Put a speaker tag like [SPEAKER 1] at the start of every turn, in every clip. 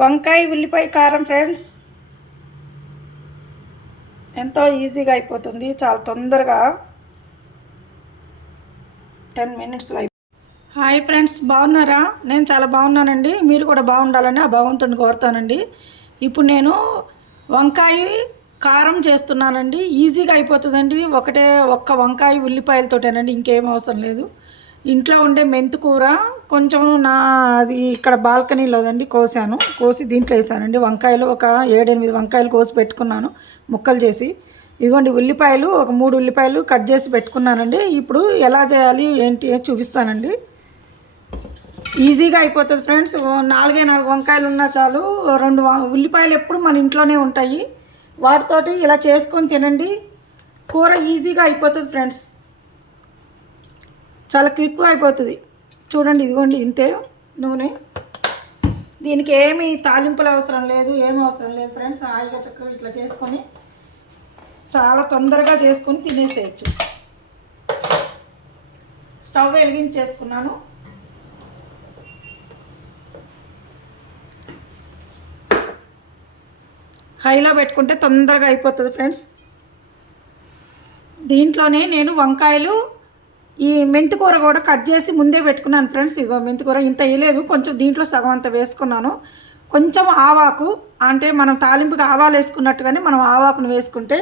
[SPEAKER 1] వంకాయ ఉల్లిపాయ కారం ఫ్రెండ్స్. ఎంతో ఈజీగా అయిపోతుంది. చాలా తొందరగా టెన్ మినిట్స్లో అయిపో హాయ్ ఫ్రెండ్స్ బాగున్నారా? నేను చాలా బాగున్నానండి. మీరు కూడా బాగుండాలని ఆ భగవంతుని కోరుతానండి. ఇప్పుడు నేను వంకాయ కారం చేస్తున్నానండి. ఈజీగా అయిపోతుందండి. ఒకటే ఒక్క వంకాయ ఉల్లిపాయలతోటేనండి. ఇంకేం అవసరం లేదు. ఇంట్లో ఉండే మెంతు కూర కొంచెం నా అది ఇక్కడ బాల్కనీలోదండి కోసాను. కోసి దీంట్లో వేసానండి. వంకాయలు ఒక ఏడెనిమిది వంకాయలు కోసి పెట్టుకున్నాను ముక్కలు చేసి. ఇదిగోండి ఉల్లిపాయలు ఒక మూడు ఉల్లిపాయలు కట్ చేసి పెట్టుకున్నానండి. ఇప్పుడు ఎలా చేయాలి ఏంటి చూపిస్తానండి. ఈజీగా అయిపోతుంది ఫ్రెండ్స్. నాలుగే నాలుగు వంకాయలు ఉన్నా చాలు. రెండు ఉల్లిపాయలు ఎప్పుడు మన ఇంట్లోనే ఉంటాయి. వాటితోటి ఇలా చేసుకొని తినండి. కూర ఈజీగా అయిపోతుంది ఫ్రెండ్స్. చాలా క్విక్గా అయిపోతుంది. చూడండి ఇదిగోండి ఇంతే నూనె. దీనికి ఏమి తాలింపులు అవసరం లేదు ఏమి అవసరం లేదు ఫ్రెండ్స్. హాయిగా చక్కగా ఇట్లా చేసుకొని చాలా తొందరగా చేసుకొని తినేసేయచ్చు. స్టవ్ వెలిగించేసుకున్నాను. హైలో పెట్టుకుంటే తొందరగా అయిపోతుంది ఫ్రెండ్స్. దీంట్లోనే నేను వంకాయలు ఈ మెంతికూర కూడా కట్ చేసి ముందే పెట్టుకున్నాను ఫ్రెండ్స్. ఇగో మెంతికూర ఇంత వేయలేదు. కొంచెం దీంట్లో సగం అంత వేసుకున్నాను. కొంచెం ఆవాకు అంటే మనం తాలింపుకి ఆవాలు వేసుకున్నట్టుగానే మనం ఆవాకును వేసుకుంటే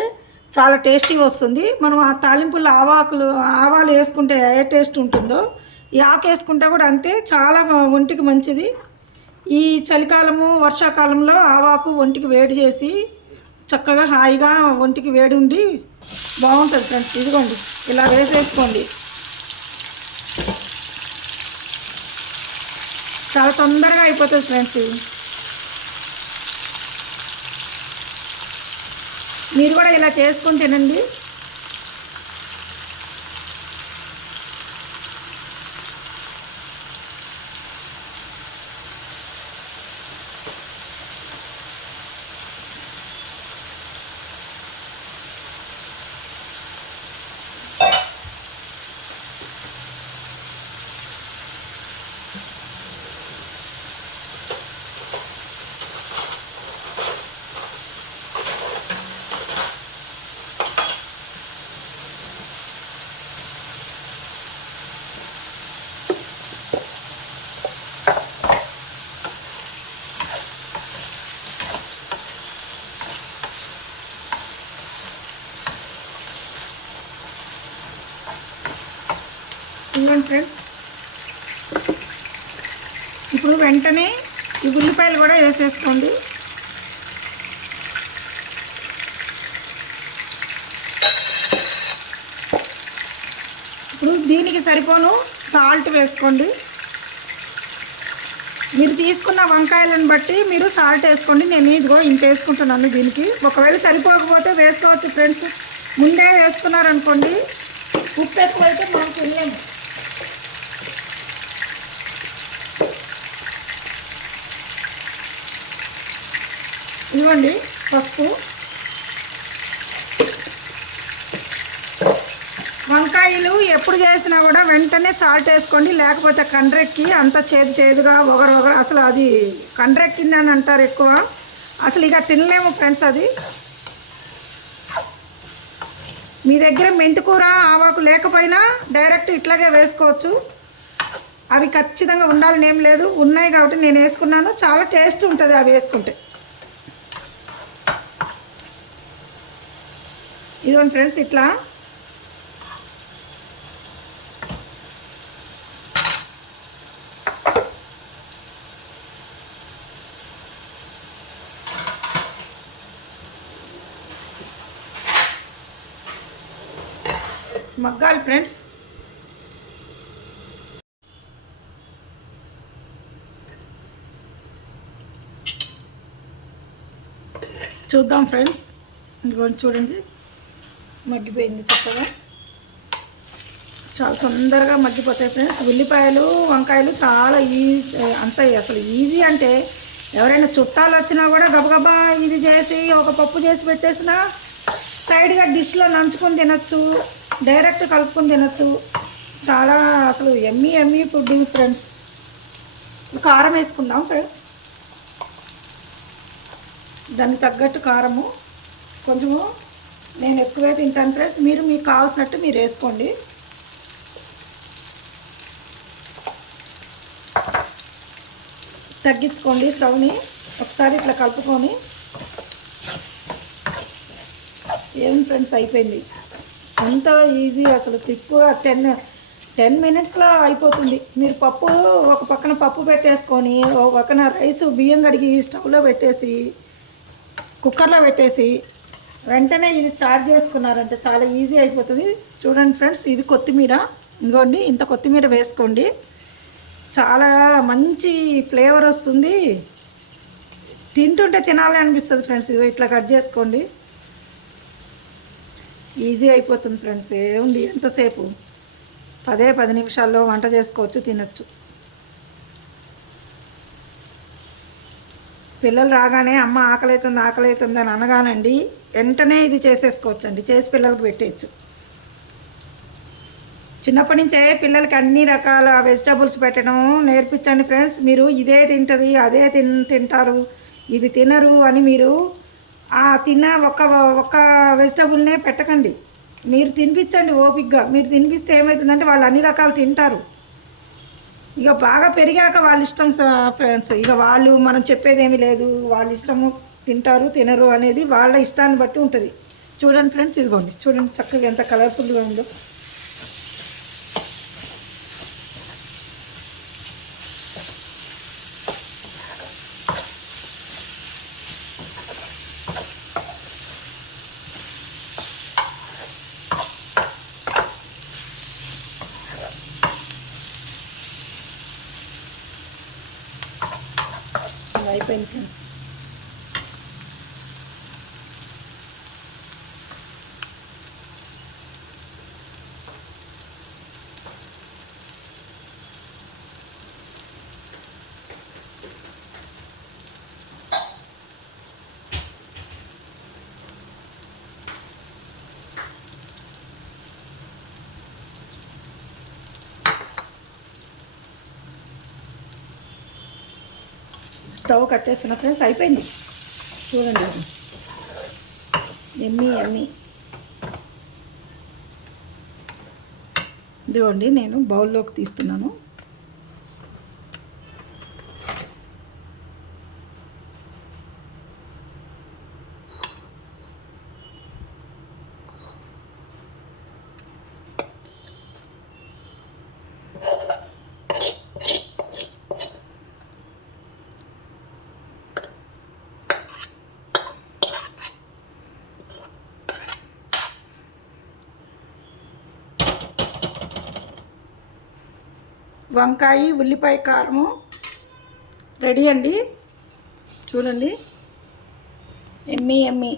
[SPEAKER 1] చాలా టేస్టీగా వస్తుంది. మనం ఆ తాలింపుల్లో ఆవాకులు ఆవాలు వేసుకుంటే ఏ టేస్ట్ ఉంటుందో ఈ ఆకు వేసుకుంటే కూడా అంతే. చాలా ఒంటికి మంచిది. ఈ చలికాలము వర్షాకాలంలో ఆవాకు ఒంటికి వేడి చేసి చక్కగా హాయిగా ఒంటికి వేడి ఉండి బాగుంటుంది ఫ్రెండ్స్. ఇదిగోండి ఇలా వేసేసుకోండి. చాలా తొందరగా అయిపోతుంది ఫ్రెండ్స్ మీరు కూడా ఇలా చేసుకుంటేనండి తినండి. చూడండి ఫ్రెండ్స్ ఇప్పుడు వెంటనే ఈ ఉల్లిపాయలు కూడా వేసేసుకోండి. ఇప్పుడు దీనికి సరిపోను సాల్ట్ వేసుకోండి. మీరు తీసుకున్న వంకాయలను బట్టి మీరు సాల్ట్ వేసుకోండి. నేను ఇదిగో ఇంత వేసుకుంటున్నాను దీనికి. ఒకవేళ సరిపోకపోతే వేసుకోవచ్చు ఫ్రెండ్స్ ముందే వేసుకున్నారనుకోండి ఉప్పు ఎక్కువైతే మనం తినలేము ఇవ్వండి పసుపు. వంకాయలు ఎప్పుడు చేసినా కూడా వెంటనే సాల్ట్ వేసుకోండి లేకపోతే కండ్రెక్కి అంత చేదు చేదుగా ఒకరు ఒకరు అసలు అది కండ్రెక్కిందని అంటారు ఎక్కువ. అసలు ఇక తినలేము ఫ్రెండ్స్ అది. మీ దగ్గర మెంతికూర ఆవాకు లేకపోయినా డైరెక్ట్ ఇట్లాగే వేసుకోవచ్చు. అవి ఖచ్చితంగా ఉండాలని ఏం లేదు. ఉన్నాయి కాబట్టి నేను వేసుకున్నాను. చాలా టేస్ట్ ఉంటుంది అవి వేసుకుంటే. ఇదిగోండి ఫ్రెండ్స్ ఇట్లా. మగ్గాలి ఫ్రెండ్స్. చూద్దాం ఫ్రెండ్స్. ఇదిగోండి చూడండి. మగ్గిపోయింది చక్కగా. చాలా తొందరగా మగ్గిపోతాయి ఫ్రెండ్స్. ఉల్లిపాయలు వంకాయలు చాలా ఈజీ అంత అసలు ఈజీ అంటే ఎవరైనా చుట్టాలు వచ్చినా కూడా గబగబా ఇది చేసి ఒక పప్పు చేసి పెట్టేసినా సైడ్గా డిష్లో నంచుకొని తినచ్చు డైరెక్ట్ కలుపుకొని తినచ్చు. చాలా అసలు ఎమ్మీ ఎమ్మీ ఫుడ్ ఫ్రెండ్స్. కారం వేసుకుందాం ఫ్రెండ్స్. దానికి తగ్గట్టు కారము కొంచెము నేను ఎక్కువే తింటాను ఫ్రెండ్స్ మీరు మీకు కావాల్సినట్టు మీరు వేసుకోండి. తగ్గించుకోండి స్టవ్ని. ఒకసారి ఇట్లా కలుపుకొని. ఏం ఫ్రెండ్స్ అయిపోయింది. అంత ఈజీ అసలు ఎక్కువ టెన్ టెన్ మినిట్స్లో అయిపోతుంది. మీరు పప్పు ఒక పక్కన పప్పు పెట్టేసుకొని ఒక పక్కన రైస్ బియ్యం కడిగి స్టవ్లో పెట్టేసి కుక్కర్లో పెట్టేసి వెంటనే ఇది చార్జ్ చేసుకున్నారంటే చాలా ఈజీ అయిపోతుంది. చూడండి ఫ్రెండ్స్ ఇది కొత్తిమీర. ఇంకోండి ఇంత కొత్తిమీర వేసుకోండి. చాలా మంచి ఫ్లేవర్ వస్తుంది. తింటుంటే తినాలి అనిపిస్తుంది ఫ్రెండ్స్ ఇది ఇట్లా కట్ చేసుకోండి. ఈజీ అయిపోతుంది ఫ్రెండ్స్ ఏముంది? ఎంతసేపు? పదే పది నిమిషాల్లో వంట చేసుకోవచ్చు తినచ్చు. పిల్లలు రాగానే అమ్మ ఆకలి అవుతుంది ఆకలి అవుతుంది అని అనగానండి వెంటనే ఇది చేసేసుకోవచ్చండి. చేసి పిల్లలకు పెట్టేయచ్చు. చిన్నప్పటి నుంచే పిల్లలకి అన్ని రకాల వెజిటబుల్స్ పెట్టడం నేర్పించండి ఫ్రెండ్స్. మీరు ఇదే తింటుంది అదే తిన్ తింటారు ఇది తినరు అని మీరు ఆ తిన్న ఒక ఒక్క వెజిటబుల్నే పెట్టకండి. మీరు తినిపించండి ఓపిక్గా మీరు తినిపిస్తే ఏమవుతుందంటే వాళ్ళు అన్ని రకాలు తింటారు. ఇక బాగా పెరిగాక వాళ్ళ ఇష్టం ఫ్రెండ్స్ ఇక వాళ్ళు మనం చెప్పేది ఏమీ లేదు. వాళ్ళ ఇష్టము తింటారు తినరు అనేది వాళ్ళ ఇష్టాన్ని బట్టి ఉంటుంది. చూడండి ఫ్రెండ్స్ ఇదిగోండి. చూడండి చక్కగా ఎంత కలర్ఫుల్గా ఉందో. అయిపోయింది ఫ్రెండ్స్ స్టవ్ కట్టేస్తున్నా ఫ్రెండ్స్ అయిపోయింది. చూడండి అది. ఎమ్మి ఎమ్మి. ఇదిగోండి నేను బౌల్లోకి తీస్తున్నాను. వంకాయ ఉల్లిపాయ కారము. రెడీ అండి? చూడండి. ఎమ్మి ఎమ్మి.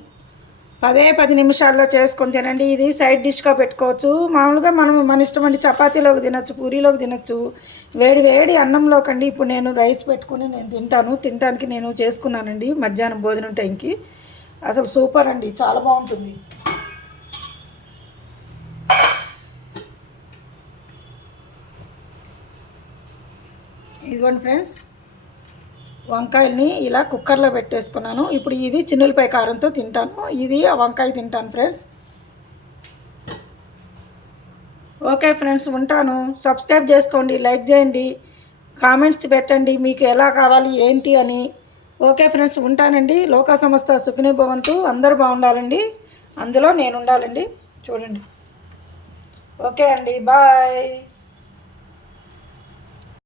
[SPEAKER 1] పదే పది నిమిషాల్లో చేసుకొని తినండి. ఇది సైడ్ డిష్గా పెట్టుకోవచ్చు. మామూలుగా మనం మన ఇష్టం అండి చపాతీలోకి తినచ్చు పూరీలోకి తినచ్చు. వేడి వేడి అన్నంలోకండి ఇప్పుడు నేను రైస్ పెట్టుకుని నేను తింటాను. తినడానికి నేను చేసుకున్నానండి. మధ్యాహ్నం భోజనం టైంకి. అసలు సూపర్ అండి. చాలా బాగుంటుంది. ఇదిగోండి ఫ్రెండ్స్ వంకాయల్ని ఇలా కుక్కర్లో పెట్టేసుకున్నాను. ఇప్పుడు ఇది చిన్నులపై కారంతో తింటాను. ఇది ఆ వంకాయ తింటాను ఫ్రెండ్స్. ఓకే ఫ్రెండ్స్ ఉంటాను. సబ్స్క్రైబ్ చేసుకోండి లైక్ చేయండి కామెంట్స్ పెట్టండి మీకు ఎలా కావాలి ఏంటి అని. ఓకే ఫ్రెండ్స్ ఉంటానండి. లోకా సంస్థ సుఖిని భవంతు. అందరూ బాగుండాలండి. అందులో నేను ఉండాలండి. చూడండి. ఓకే అండి బాయ్.